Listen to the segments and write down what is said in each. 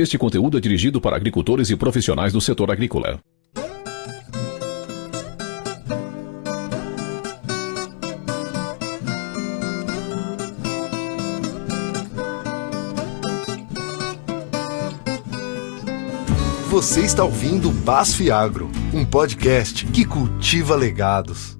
Este conteúdo é dirigido para agricultores e profissionais do setor agrícola. Você está ouvindo BASF Agro, um podcast que cultiva legados.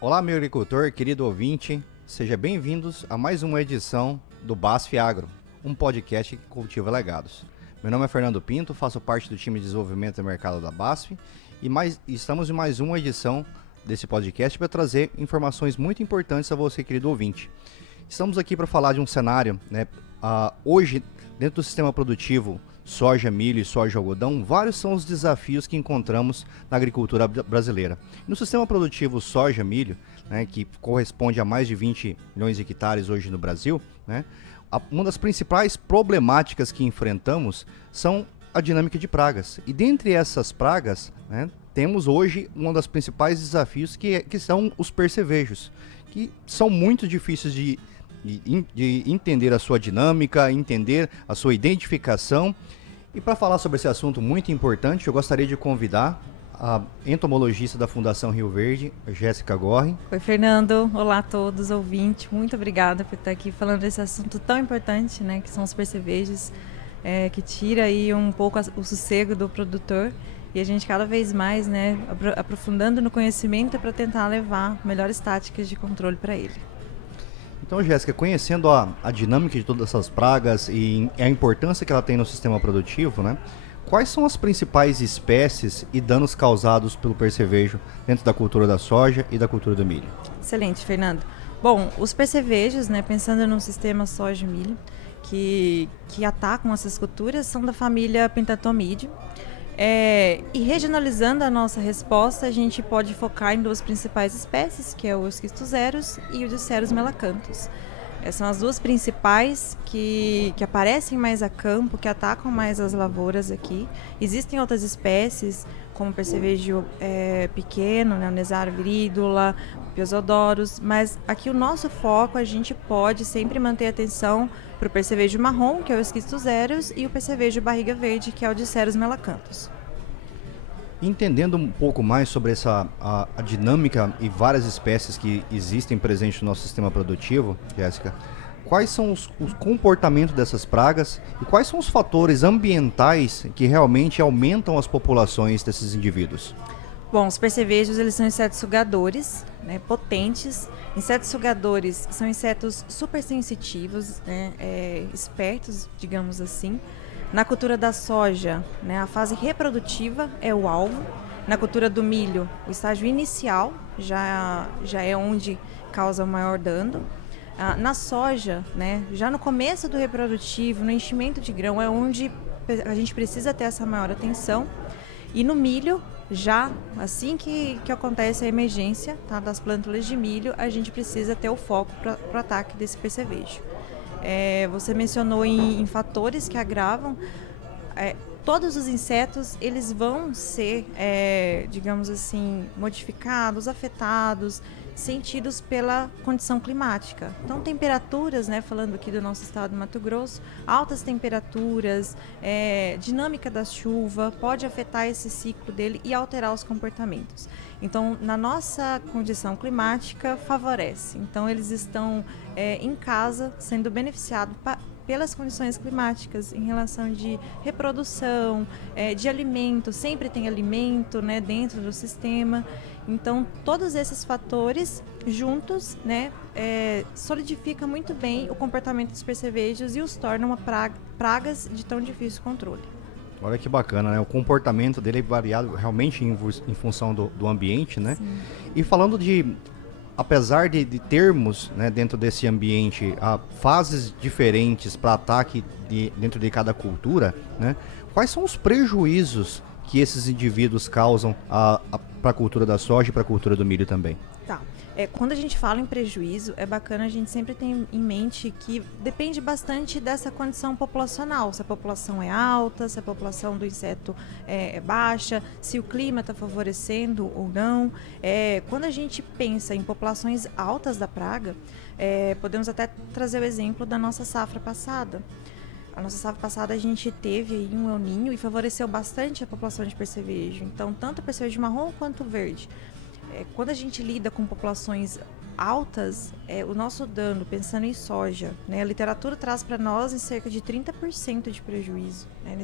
Olá, meu agricultor, querido ouvinte, seja bem-vindos a mais uma edição do BASF Agro, um podcast que cultiva legados. Meu nome é Fernando Pinto, faço parte do time de desenvolvimento do mercado da BASF e estamos em mais uma edição desse podcast para trazer informações muito importantes a você, querido ouvinte. Estamos aqui para falar de um cenário, hoje, dentro do sistema produtivo soja, milho e soja algodão, vários são os desafios que encontramos na agricultura brasileira. No sistema produtivo soja, milho, que corresponde a mais de 20 milhões de hectares hoje no Brasil, uma das principais problemáticas que enfrentamos são a dinâmica de pragas. E dentre essas pragas, temos hoje um dos principais desafios que são os percevejos, que são muito difíceis de entender a sua dinâmica, entender a sua identificação. E para falar sobre esse assunto muito importante, eu gostaria de convidar a entomologista da Fundação Rio Verde, Jéssica Gorri. Oi, Fernando. Olá a todos, ouvintes. Muito obrigada por estar aqui falando desse assunto tão importante, que são os percevejos, que tira aí um pouco o sossego do produtor. E a gente cada vez mais, aprofundando no conhecimento para tentar levar melhores táticas de controle para ele. Então, Jéssica, conhecendo a dinâmica de todas essas pragas e a importância que ela tem no sistema produtivo, quais são as principais espécies e danos causados pelo percevejo dentro da cultura da soja e da cultura do milho? Excelente, Fernando. Bom, os percevejos, pensando no sistema soja e milho, que atacam essas culturas, são da família Pentatomide. E regionalizando a nossa resposta, a gente pode focar em duas principais espécies, que é o Esquistozeros e o Diceros melacanthus. Essas são as duas principais que aparecem mais a campo, que atacam mais as lavouras aqui. Existem outras espécies, como o percevejo pequeno, o Nesario viridula, o Piosodorus, mas aqui o nosso foco, a gente pode sempre manter atenção para o percevejo marrom, que é o Esquistozeros, e o percevejo barriga verde, que é o Diceros melacanthus. Entendendo um pouco mais sobre a dinâmica e várias espécies que existem presentes no nosso sistema produtivo, Jéssica, quais são os comportamentos dessas pragas e quais são os fatores ambientais que realmente aumentam as populações desses indivíduos? Bom, os percevejos, eles são insetos sugadores, potentes. Insetos sugadores são insetos super sensitivos, espertos, digamos assim. Na cultura da soja, a fase reprodutiva é o alvo. Na cultura do milho, o estágio inicial já é onde causa o maior dano. Na soja, já no começo do reprodutivo, no enchimento de grão, é onde a gente precisa ter essa maior atenção. E no milho, já assim que acontece a emergência das plântulas de milho, a gente precisa ter o foco para o ataque desse percevejo. Você mencionou em fatores que agravam. Todos os insetos, eles vão ser, digamos assim, modificados, afetados, sentidos pela condição climática. Então, temperaturas, falando aqui do nosso estado do Mato Grosso, altas temperaturas, dinâmica da chuva, pode afetar esse ciclo dele e alterar os comportamentos. Então, na nossa condição climática, favorece. Então, eles estão em casa, sendo beneficiados pelas condições climáticas em relação de reprodução, de alimento, sempre tem alimento dentro do sistema. Então, todos esses fatores juntos solidificam muito bem o comportamento dos percevejos e os tornam pragas de tão difícil controle. Olha que bacana, o comportamento dele é variado realmente em função do ambiente, Sim. E falando apesar de termos dentro desse ambiente fases diferentes para ataque dentro de cada cultura, quais são os prejuízos que esses indivíduos causam para a cultura da soja e para a cultura do milho também? Tá. Quando a gente fala em prejuízo, é bacana a gente sempre ter em mente que depende bastante dessa condição populacional. Se a população é alta, se a população do inseto é baixa, se o clima está favorecendo ou não. Quando a gente pensa em populações altas da praga, podemos até trazer o exemplo da nossa safra passada. A nossa safra passada a gente teve aí um El Niño e favoreceu bastante a população de percevejo. Então, tanto o percevejo marrom quanto o verde. Quando a gente lida com populações altas, o nosso dano, pensando em soja, né, a literatura traz para nós em cerca de 30% de prejuízo, né,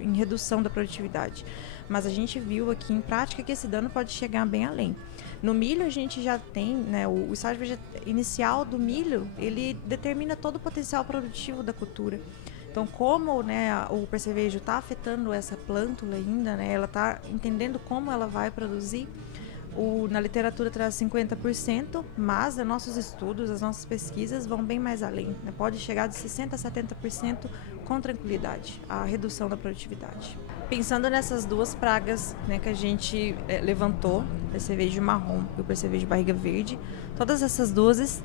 em redução da produtividade. Mas a gente viu aqui em prática que esse dano pode chegar bem além. No milho a gente já tem, né, o estágio inicial do milho, ele determina todo o potencial produtivo da cultura. Então, como, né, o percevejo está afetando essa plântula ainda, né, ela está entendendo como ela vai produzir, na literatura traz 50%, mas os nossos estudos, as nossas pesquisas vão bem mais além, né? Pode chegar de 60% a 70% com tranquilidade, a redução da produtividade. Pensando nessas duas pragas, né, que a gente levantou, o percevejo marrom e o percevejo barriga verde, todas essas duas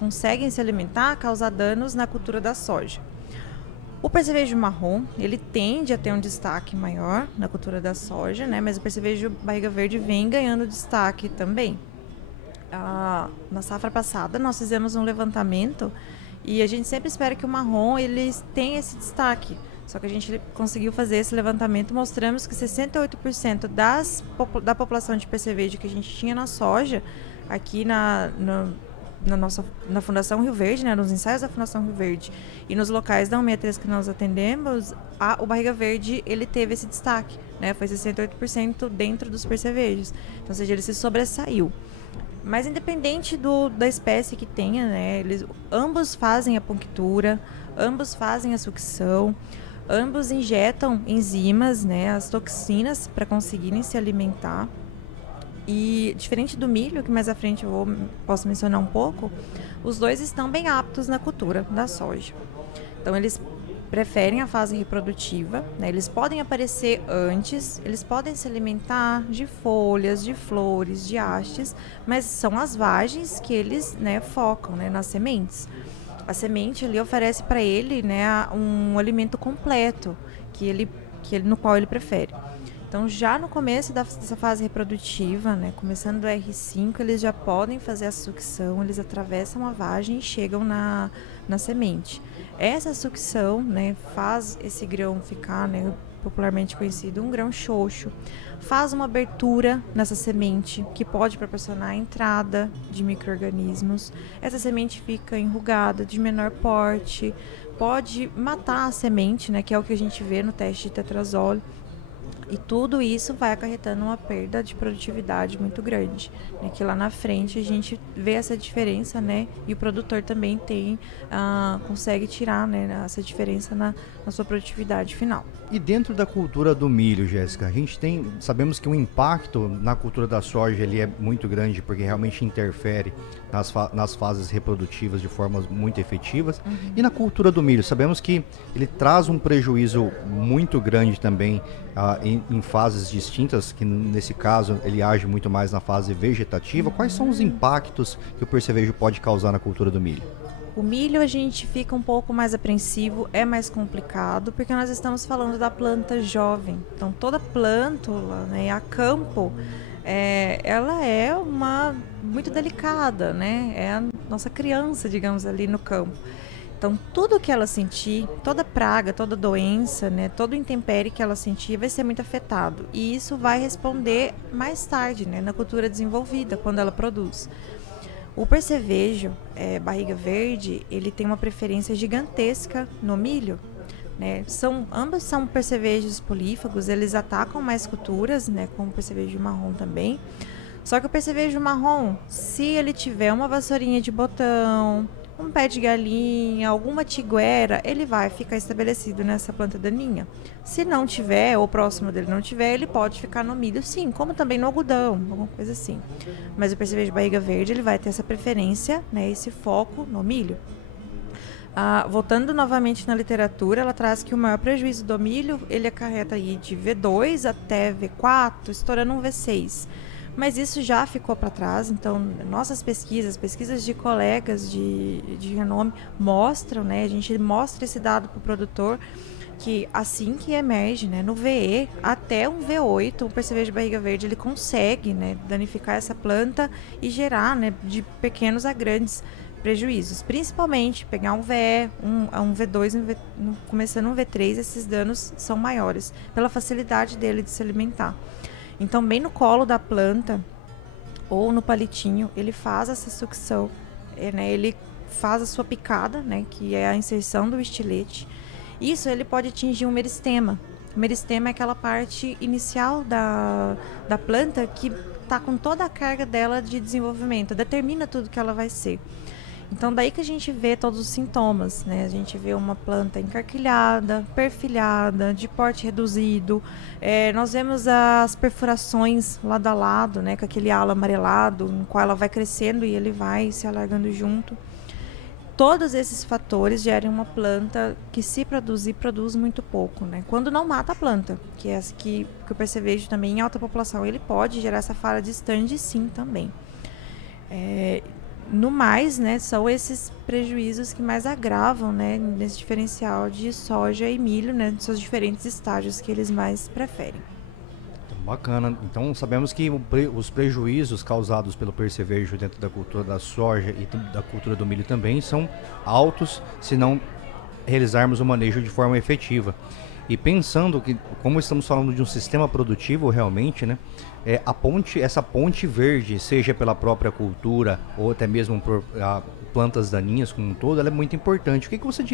conseguem se alimentar, causar danos na cultura da soja. O percevejo marrom, ele tende a ter um destaque maior na cultura da soja, né? Mas o percevejo barriga verde vem ganhando destaque também. Na safra passada, nós fizemos um levantamento e a gente sempre espera que o marrom ele tenha esse destaque. Só que a gente conseguiu fazer esse levantamento, mostramos que 68% da população de percevejo que a gente tinha na soja, aqui na Fundação Rio Verde, né, nos ensaios da Fundação Rio Verde e nos locais da 163 que nós atendemos, o barriga verde ele teve esse destaque, né, foi 68% dentro dos percevejos, então, ou seja, ele se sobressaiu. Mas independente da espécie que tenha, né, ambos fazem a punctura, ambos fazem a sucção, ambos injetam enzimas, né, as toxinas para conseguirem se alimentar. E diferente do milho, que mais à frente posso mencionar um pouco, os dois estão bem aptos na cultura da soja. Então eles preferem a fase reprodutiva, né? Eles podem aparecer antes, eles podem se alimentar de folhas, de flores, de hastes, mas são as vagens que eles, né, focam, né, nas sementes. A semente ali oferece para ele, né, um alimento completo no qual ele prefere. Então, já no começo dessa fase reprodutiva, né, começando do R5, eles já podem fazer a sucção, eles atravessam a vagem e chegam na semente. Essa sucção, né, faz esse grão ficar, né, popularmente conhecido, um grão xoxo. Faz uma abertura nessa semente que pode proporcionar a entrada de micro-organismos. Essa semente fica enrugada, de menor porte, pode matar a semente, né, que é o que a gente vê no teste de tetrazole. E tudo isso vai acarretando uma perda de produtividade muito grande, né? Que lá na frente a gente vê essa diferença, né? E o produtor também consegue tirar, né, essa diferença na sua produtividade final. E dentro da cultura do milho, Jéssica, sabemos que o impacto na cultura da soja ele é muito grande porque realmente interfere nas fases reprodutivas de formas muito efetivas. Uhum. E na cultura do milho, sabemos que ele traz um prejuízo muito grande também em fases distintas, que nesse caso ele age muito mais na fase vegetativa. Quais são os impactos que o percevejo pode causar na cultura do milho? O milho a gente fica um pouco mais apreensivo, é mais complicado, porque nós estamos falando da planta jovem. Então toda plântula, né, a campo, ela é muito delicada, né? É a nossa criança, digamos, ali no campo. Então, tudo que ela sentir, toda praga, toda doença, né, todo intempérie que ela sentir vai ser muito afetado. E isso vai responder mais tarde, né, na cultura desenvolvida, quando ela produz. O percevejo, barriga verde, ele tem uma preferência gigantesca no milho, né? Ambos são percevejos polífagos, eles atacam mais culturas, né, como o percevejo marrom também. Só que o percevejo marrom, se ele tiver uma vassourinha de botão, um pé de galinha, alguma tiguera, ele vai ficar estabelecido nessa planta daninha. Se não tiver, ou próximo dele não tiver, ele pode ficar no milho sim, como também no algodão, alguma coisa assim. Mas o percevejo barriga verde, ele vai ter essa preferência, né, esse foco no milho. Voltando novamente na literatura, ela traz que o maior prejuízo do milho, ele acarreta aí de V2 até V4, estourando um V6. Mas isso já ficou para trás, então nossas pesquisas de colegas de renome mostram, né, a gente mostra esse dado para o produtor, que assim que emerge, né, no VE até um V8, o percevejo barriga verde ele consegue, né, danificar essa planta e gerar, né, de pequenos a grandes prejuízos, principalmente pegar um VE, um V2, começando um V3, esses danos são maiores, pela facilidade dele de se alimentar. Então, bem no colo da planta, ou no palitinho, ele faz essa sucção, né, ele faz a sua picada, né, que é a inserção do estilete. Isso ele pode atingir um meristema. O meristema é aquela parte inicial da planta que está com toda a carga dela de desenvolvimento, determina tudo que ela vai ser. Então, daí que a gente vê todos os sintomas, né? A gente vê uma planta encarquilhada, perfilhada, de porte reduzido. Nós vemos as perfurações lado a lado, né? Com aquele halo amarelado, no qual ela vai crescendo e ele vai se alargando junto. Todos esses fatores geram uma planta que, se produzir, produz muito pouco, né? Quando não mata a planta, que é essa que o percevejo também em alta população, ele pode gerar essa falha de stand, sim, também. No mais, né, são esses prejuízos que mais agravam, né, nesse diferencial de soja e milho, né, nos seus diferentes estágios que eles mais preferem. Bacana. Então sabemos que os prejuízos causados pelo percevejo dentro da cultura da soja e da cultura do milho também são altos se não realizarmos o manejo de forma efetiva. E pensando que, como estamos falando de um sistema produtivo realmente, né, essa ponte verde, seja pela própria cultura ou até mesmo por plantas daninhas como um todo, ela é muito importante. O que você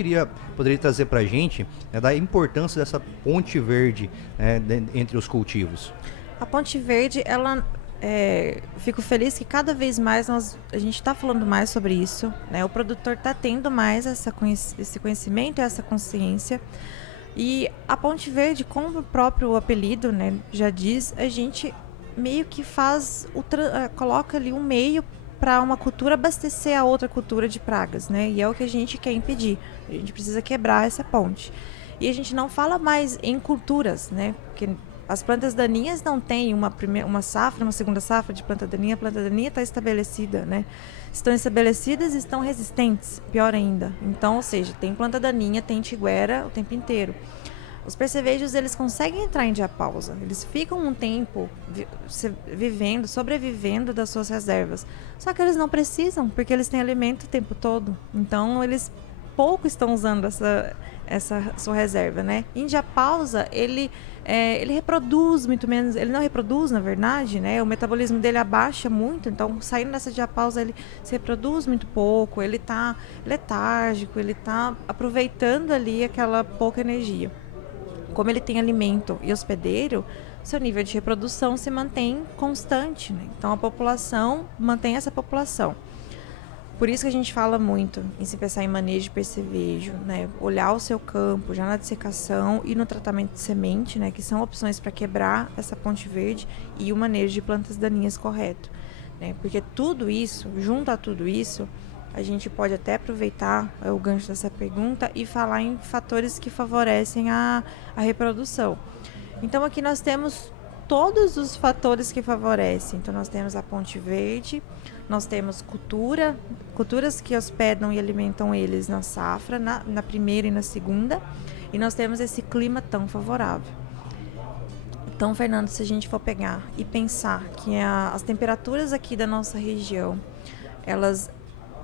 poderia trazer para a gente, né, da importância dessa ponte verde, né, entre os cultivos? A ponte verde, ela... fico feliz que cada vez mais a gente está falando mais sobre isso, né? O produtor está tendo mais esse conhecimento, essa consciência. E a ponte verde, como o próprio apelido, né, já diz, a gente meio que coloca ali um meio para uma cultura abastecer a outra cultura de pragas, né? E é o que a gente quer impedir. A gente precisa quebrar essa ponte. E a gente não fala mais em culturas, né? Porque as plantas daninhas não têm uma safra, uma segunda safra de planta daninha. A planta daninha está estabelecida, né? Estão estabelecidas e estão resistentes, pior ainda. Então, ou seja, tem planta daninha, tem tiguera o tempo inteiro. Os percevejos, eles conseguem entrar em diapausa. Eles ficam um tempo sobrevivendo das suas reservas. Só que eles não precisam, porque eles têm alimento o tempo todo. Então, eles pouco estão usando essa sua reserva, né? Em diapausa, ele reproduz muito menos, ele não reproduz, na verdade, né? O metabolismo dele abaixa muito, então saindo dessa diapausa ele se reproduz muito pouco, ele tá letárgico, ele tá aproveitando ali aquela pouca energia. Como ele tem alimento e hospedeiro, seu nível de reprodução se mantém constante, né? Então a população mantém essa população. Por isso que a gente fala muito em se pensar em manejo de percevejo, né? Olhar o seu campo já na dessecação e no tratamento de semente, né? Que são opções para quebrar essa ponte verde, e o manejo de plantas daninhas correto, né? Porque tudo isso, junto a tudo isso, a gente pode até aproveitar o gancho dessa pergunta e falar em fatores que favorecem a reprodução. Então aqui nós temos todos os fatores que favorecem. Então nós temos a ponte verde, nós temos culturas que hospedam e alimentam eles na safra, na primeira e na segunda, e nós temos esse clima tão favorável. Então, Fernando, se a gente for pegar e pensar que as temperaturas aqui da nossa região, elas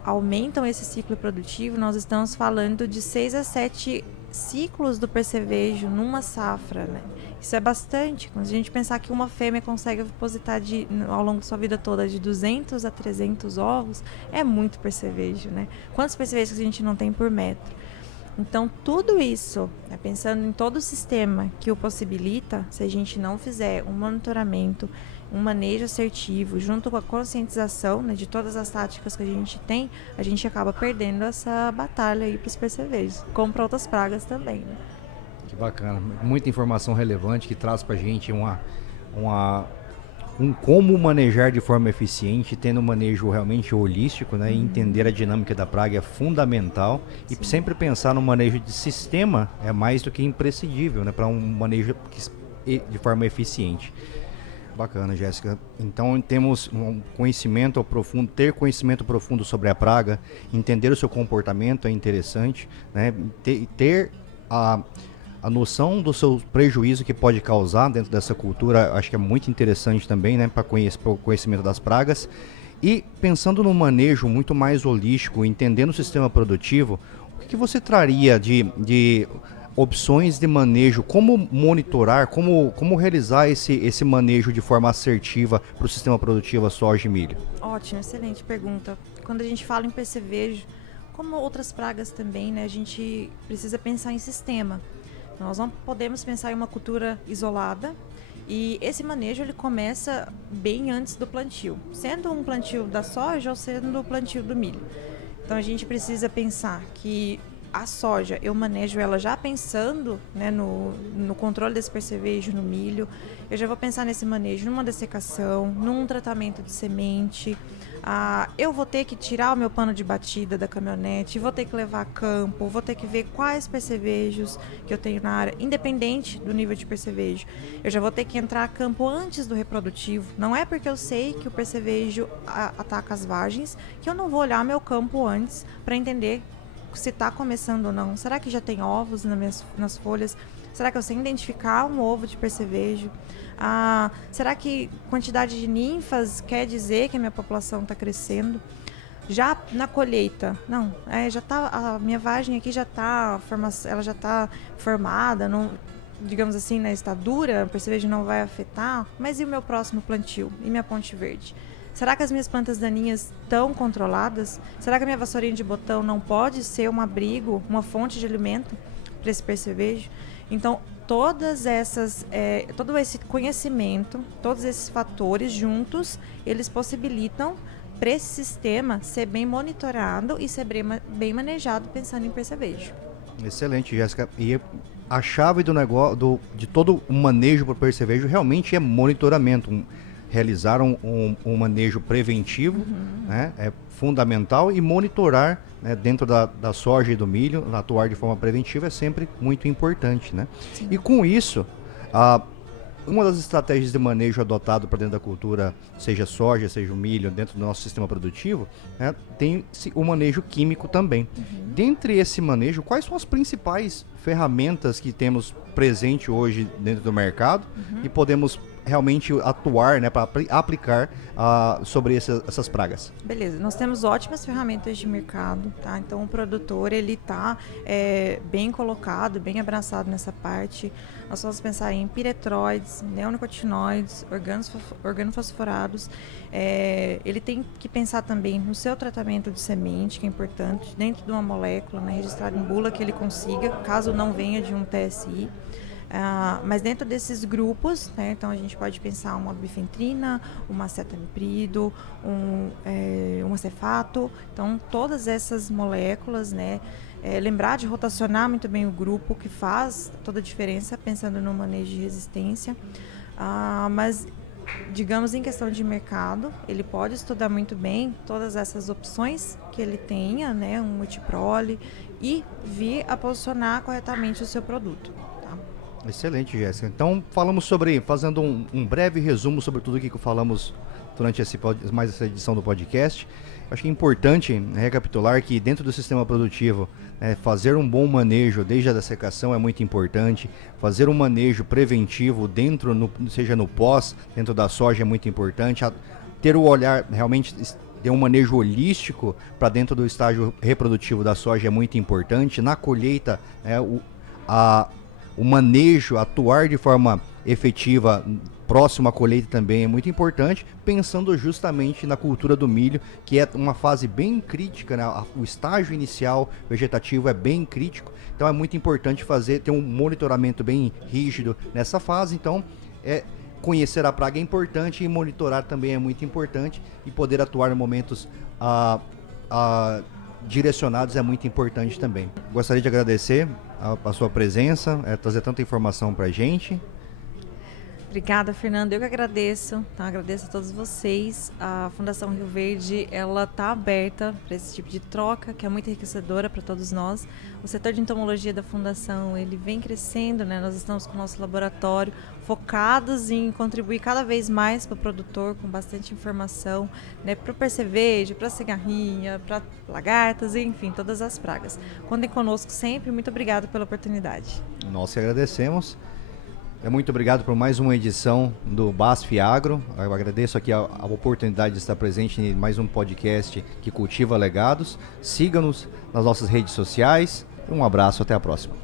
aumentam esse ciclo produtivo, nós estamos falando de 6 a 7 ciclos do percevejo numa safra, né? Isso é bastante. Quando a gente pensar que uma fêmea consegue depositar ao longo de sua vida toda de 200 a 300 ovos, é muito percevejo, né? Quantos percevejos a gente não tem por metro? Então, tudo isso, né, pensando em todo o sistema que o possibilita, se a gente não fizer um monitoramento, um manejo assertivo, junto com a conscientização, né, de todas as táticas que a gente tem, a gente acaba perdendo essa batalha aí para os percevejos, como para outras pragas também, né? Que bacana, muita informação relevante que traz para a gente como manejar de forma eficiente, tendo um manejo realmente holístico, né? E entender a dinâmica da praga é fundamental. Sim. E sempre pensar no manejo de sistema é mais do que imprescindível, né? Para um manejo de forma eficiente. Bacana, Jéssica. Então temos um conhecimento profundo, ter conhecimento profundo sobre a praga, entender o seu comportamento é interessante, né? Ter a noção do seu prejuízo que pode causar dentro dessa cultura, acho que é muito interessante também, né, para o conhecimento das pragas. E pensando no manejo muito mais holístico, entendendo o sistema produtivo, o que você traria de opções de manejo, como monitorar, como realizar esse manejo de forma assertiva para o sistema produtivo soja e milho? Ótimo, excelente pergunta. Quando a gente fala em percevejo, como outras pragas também, né, a gente precisa pensar em sistema. Nós não podemos pensar em uma cultura isolada e esse manejo ele começa bem antes do plantio, sendo um plantio da soja ou sendo o plantio do milho. Então a gente precisa pensar que a soja, eu manejo ela já pensando, né, no controle desse percevejo no milho. Eu já vou pensar nesse manejo numa dessecação, num tratamento de semente. Eu vou ter que tirar o meu pano de batida da caminhonete, vou ter que levar a campo, vou ter que ver quais percevejos que eu tenho na área, independente do nível de percevejo. Eu já vou ter que entrar a campo antes do reprodutivo. Não é porque eu sei que o percevejo ataca as vagens que eu não vou olhar meu campo antes para entender se está começando ou não. Será que já tem ovos nas folhas? Será que eu sei identificar um ovo de percevejo? Será que quantidade de ninfas quer dizer que a minha população está crescendo? Já na colheita, não, já tá, a minha vagem aqui ela já está formada, não, digamos assim, na estadura, o percevejo não vai afetar, mas e o meu próximo plantio? E minha ponte verde? Será que as minhas plantas daninhas estão controladas? Será que a minha vassourinha de botão não pode ser um abrigo, uma fonte de alimento para esse percevejo? Então, todo esse conhecimento, todos esses fatores juntos, eles possibilitam para esse sistema ser bem monitorado e ser bem manejado pensando em percevejo. Excelente, Jéssica. E a chave do negócio, de todo o manejo para o percevejo realmente é monitoramento. Realizar um manejo preventivo, né, é fundamental, e monitorar, né, dentro da soja e do milho, atuar de forma preventiva é sempre muito importante, né? E com isso, uma das estratégias de manejo adotado para dentro da cultura, seja soja, seja o milho, dentro do nosso sistema produtivo, né, tem o manejo químico também. Dentre esse manejo, quais são as principais ferramentas que temos presente hoje dentro do mercado e podemos realmente atuar, né, para aplicar sobre essas pragas? Beleza, nós temos ótimas ferramentas de mercado, tá? Então o produtor ele está bem colocado, bem abraçado nessa parte. Nós vamos pensar em piretroides, neonicotinoides, organofosforados. Ele tem que pensar também no seu tratamento de semente, que é importante, dentro de uma molécula, né, registrada em bula que ele consiga, caso não venha de um TSI. Mas dentro desses grupos, né, então a gente pode pensar uma bifentrina, uma acetamiprid, um acefato. Então todas essas moléculas, né, lembrar de rotacionar muito bem o grupo, que faz toda a diferença pensando no manejo de resistência. Mas digamos, em questão de mercado, ele pode estudar muito bem todas essas opções que ele tenha, né, um multiprole, e vir a posicionar corretamente o seu produto. Excelente, Jéssica. Então, fazendo um breve resumo sobre tudo o que falamos durante mais essa edição do podcast. Acho que é importante recapitular que dentro do sistema produtivo, fazer um bom manejo desde a dessecação é muito importante. Fazer um manejo preventivo seja no pós, dentro da soja é muito importante. Ter o olhar realmente, ter um manejo holístico para dentro do estágio reprodutivo da soja é muito importante. Na colheita, o manejo, atuar de forma efetiva próximo à colheita também é muito importante, pensando justamente na cultura do milho, que é uma fase bem crítica, né? O estágio inicial vegetativo é bem crítico, então é muito importante ter um monitoramento bem rígido nessa fase. Então, conhecer a praga é importante e monitorar também é muito importante, e poder atuar em momentos direcionados é muito importante também. Gostaria de agradecer a sua presença, trazer tanta informação para a gente. Obrigada, Fernando. Eu que agradeço, tá? Agradeço a todos vocês. A Fundação Rio Verde, ela está aberta para esse tipo de troca, que é muito enriquecedora para todos nós. O setor de entomologia da Fundação, ele vem crescendo, né? Nós estamos com o nosso laboratório focados em contribuir cada vez mais para o produtor, com bastante informação, né? Para o percevejo, para a cigarrinha, para lagartas, enfim, todas as pragas. Contem conosco sempre. Muito obrigada pela oportunidade. Nós que agradecemos. Muito obrigado por mais uma edição do BASF Agro. Eu agradeço aqui a oportunidade de estar presente em mais um podcast que cultiva legados. Siga-nos nas nossas redes sociais. Um abraço, até a próxima.